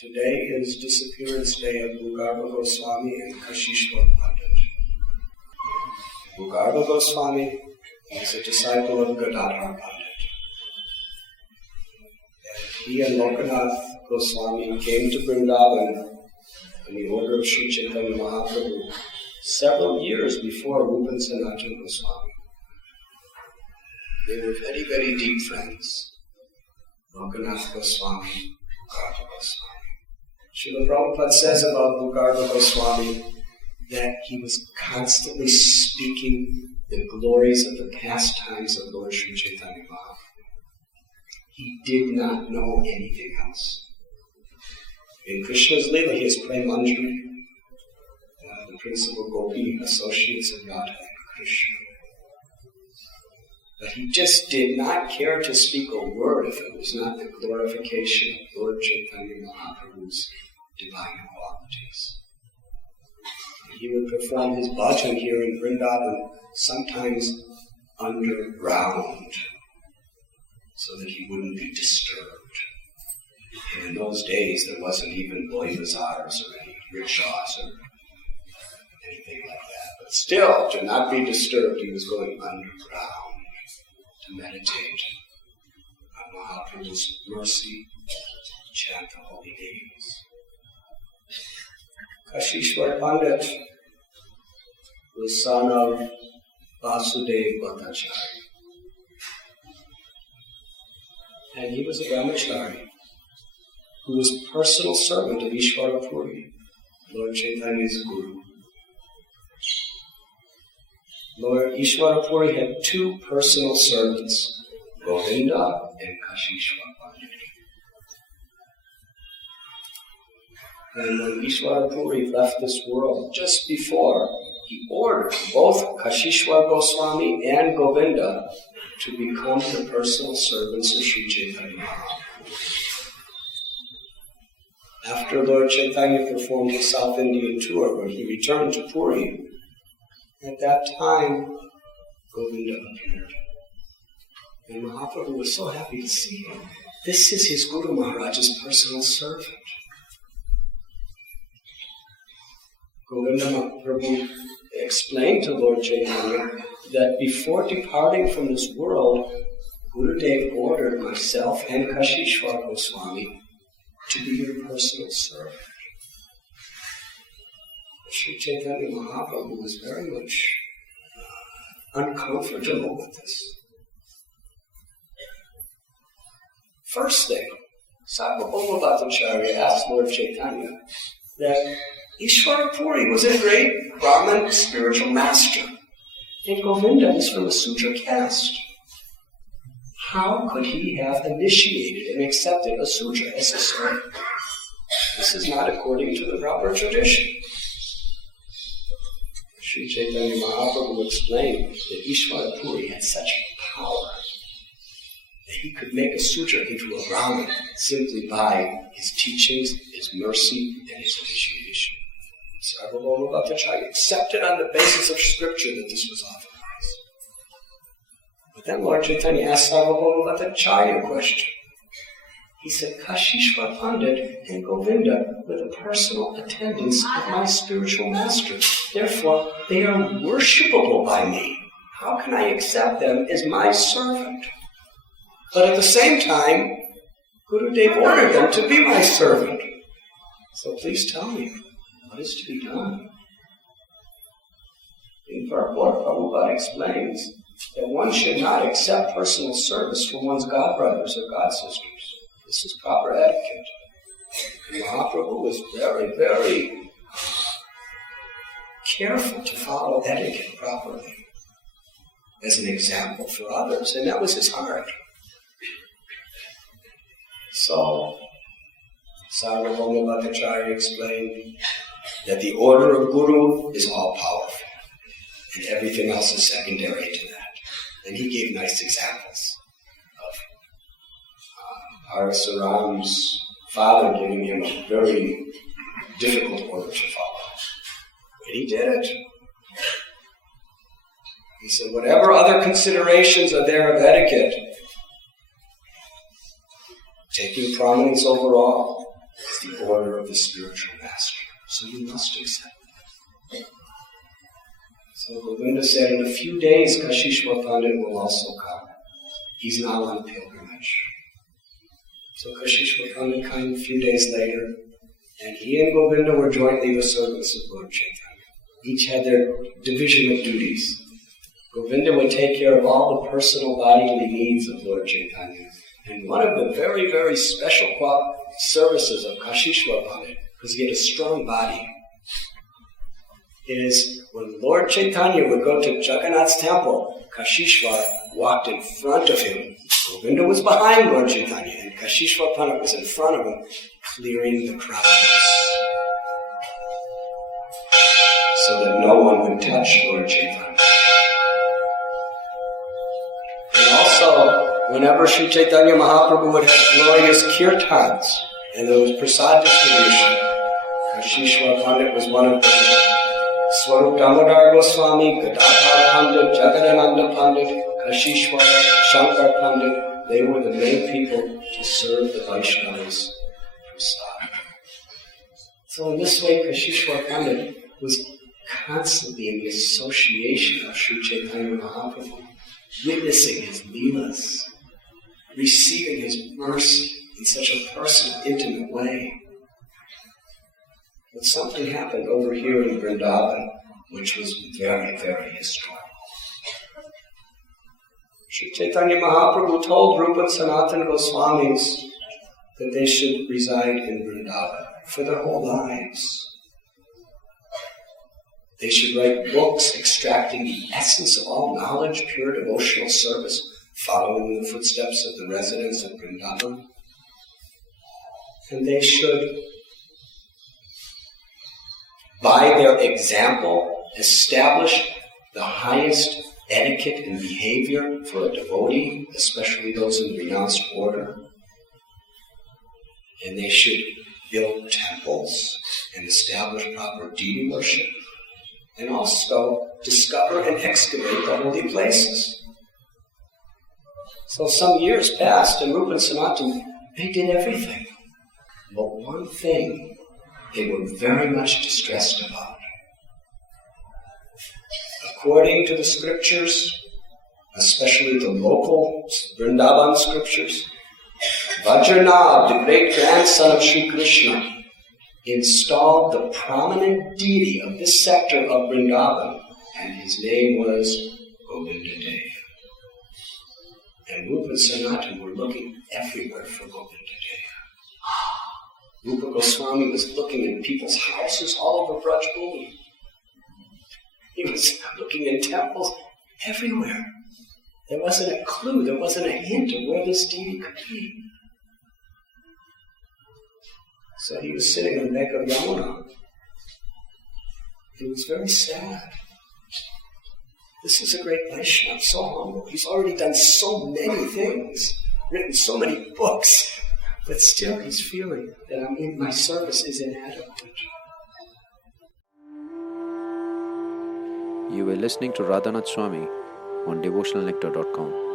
Today is Disappearance Day of Bhugarbha Goswami and Kashishvar Pandit. Bhugarbha Goswami is a disciple of Gadadhar Pandit. And he and Lokanath Goswami came to Brindavan in the order of Sri Chaitanya Mahaprabhu several years before Rupa and Sanatana Goswami. They were very, very deep friends. Lokanath Goswami, Bhugarbha Goswami. Srila Prabhupada says about Bhugarbha Goswami that he was constantly speaking the glories of the pastimes of Lord Sri Chaitanya Mahaprabhu. He did not know anything else. In Krishna's Leela, he is Premanjari, the principal Gopi associates of Radha and Krishna. But he just did not care to speak a word if it was not the glorification of Lord Chaitanya Mahaprabhu's divine qualities. And he would perform his bhajan here in Brindavan, sometimes underground, so that he wouldn't be disturbed. And in those days, there wasn't even boy bazaars or any rickshaws or anything like that. But still, to not be disturbed, he was going underground to meditate on Mahaprabhu's mercy, chant the holy names. Kashishvar Pandit was son of Vasudeva Bhattacharya. And he was a brahmachari who was personal servant of Ishvara Puri, Lord Chaitanya's guru. Lord Ishvara Puri had two personal servants, Govinda and Kashishvar Pandit. And when Ishvara Puri left this world, just before, he ordered both Kashishvar Goswami and Govinda to become the personal servants of Sri Chaitanya Mahaprabhu. After Lord Chaitanya performed the South Indian tour, when he returned to Puri, at that time, Govinda appeared. And Mahaprabhu was so happy to see him. This is his Guru Maharaj's personal servant. Govinda Mahaprabhu explained to Lord Chaitanya that before departing from this world, Gurudev ordered myself and Kashishvar Goswami to be your personal servant. Sri Chaitanya Mahaprabhu was very much uncomfortable with this. First thing, Sarvabhauma Bhattacharya asked Lord Chaitanya that Ishvara Puri was a great Brahmin spiritual master, and Govinda is from a Sudra caste. How could he have initiated and accepted a Sudra as a servant? This is not according to the proper tradition. Sri Chaitanya Mahaprabhu explained that Ishvara Puri had such power that he could make a Sudra into a Brahmin simply by his teachings, his mercy, and his initiation. Sarvabhauma Bhattacharya accepted on the basis of scripture that this was authorized. But then Lord Chaitanya asked Sarvabhauma Bhattacharya a question. He said, Kashishvar Pandit and Govinda were the personal attendants of my spiritual master. Therefore, they are worshipable by me. How can I accept them as my servant? But at the same time, Gurudev ordered them to be my servant. So please tell me, what is to be done? In purport, Prabhupada explains that one should not accept personal service from one's godbrothers or godsisters. This is proper etiquette. And Mahaprabhu was very, very careful to follow etiquette properly as an example for others, and that was his heart. So, Sarvabhauma Bhattacharya explained that the order of Guru is all-powerful, and everything else is secondary to that. And he gave nice examples of Parasaram's father giving him a very difficult order to follow. But he did it. He said, whatever other considerations are there of etiquette, taking prominence overall, It's the order of the spiritual master. So you must accept that. So Govinda said, in a few days, Kashishvar Pandit will also come. He's now on pilgrimage. So Kashishvar Pandit came a few days later, and he and Govinda were jointly the servants of Lord Caitanya. Each had their division of duties. Govinda would take care of all the personal bodily needs of Lord Caitanya. And one of the very, very special services of Kashishvar Pandit, because he had a strong body, is when Lord Caitanya would go to Jagannath's temple, Kashishvar walked in front of him. Govinda was behind Lord Caitanya, and Kashishvar Pandit was in front of him, clearing the crowds, so that no one would touch Lord Caitanya. And also, whenever Sri Chaitanya Mahaprabhu would have glorious kirtans, and there was prasad distribution, Kashishvar Pandit was one of them. Swarup Damodar Goswami, Gadadhar Pandit, Jagadananda Pandit, Kashishwar, Shankar Pandit, they were the main people to serve the Vaishnavas prasad. So in this way, Kashishwar Pandit was constantly in the association of Sri Chaitanya Mahaprabhu, witnessing his leelas, receiving his mercy in such a personal, intimate way. But something happened over here in Brindavan, which was very, very historical. Sri Chaitanya Mahaprabhu told Rupa and Sanatana Goswamis that they should reside in Brindavan for their whole lives. They should write books extracting the essence of all knowledge, pure devotional service, following the footsteps of the residents of Brindavan. And they should, by their example, establish the highest etiquette and behavior for a devotee, especially those in the renounced order. And they should build temples and establish proper deity worship, and also discover and excavate the holy places. So some years passed, and Rupa and Sanatana, they did everything. But one thing they were very much distressed about. According to the scriptures, especially the local Brindavan scriptures, Vajranab, the great grandson of Sri Krishna, installed the prominent deity of this sector of Brindavan, and his name was Govinda Deva. And Rupa and Sanatana were looking everywhere for Govinda Deva. Rupa Goswami was looking in people's houses all over Braj Bhumi. He was looking in temples everywhere. There wasn't a clue, there wasn't a hint of where this deity could be. So he was sitting on the bank of Yamuna. He was very sad. This is a great Vaishnava, so humble. He's already done so many things, written so many books, but still he's feeling that my service is inadequate. You were listening to Radhanath Swami on devotionalnectar.com.